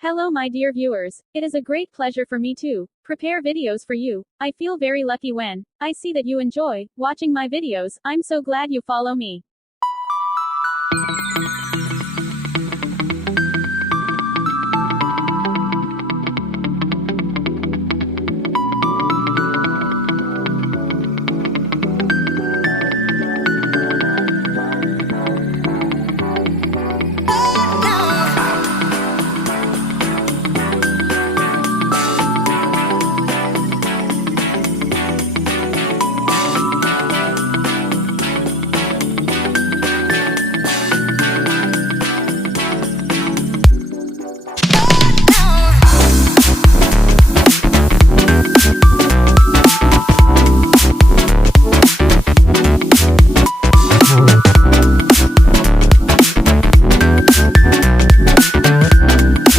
Hello my dear viewers, it is a great pleasure for me to prepare videos for you. I feel very lucky when I see that you enjoy watching my videos. I'm so glad you follow me.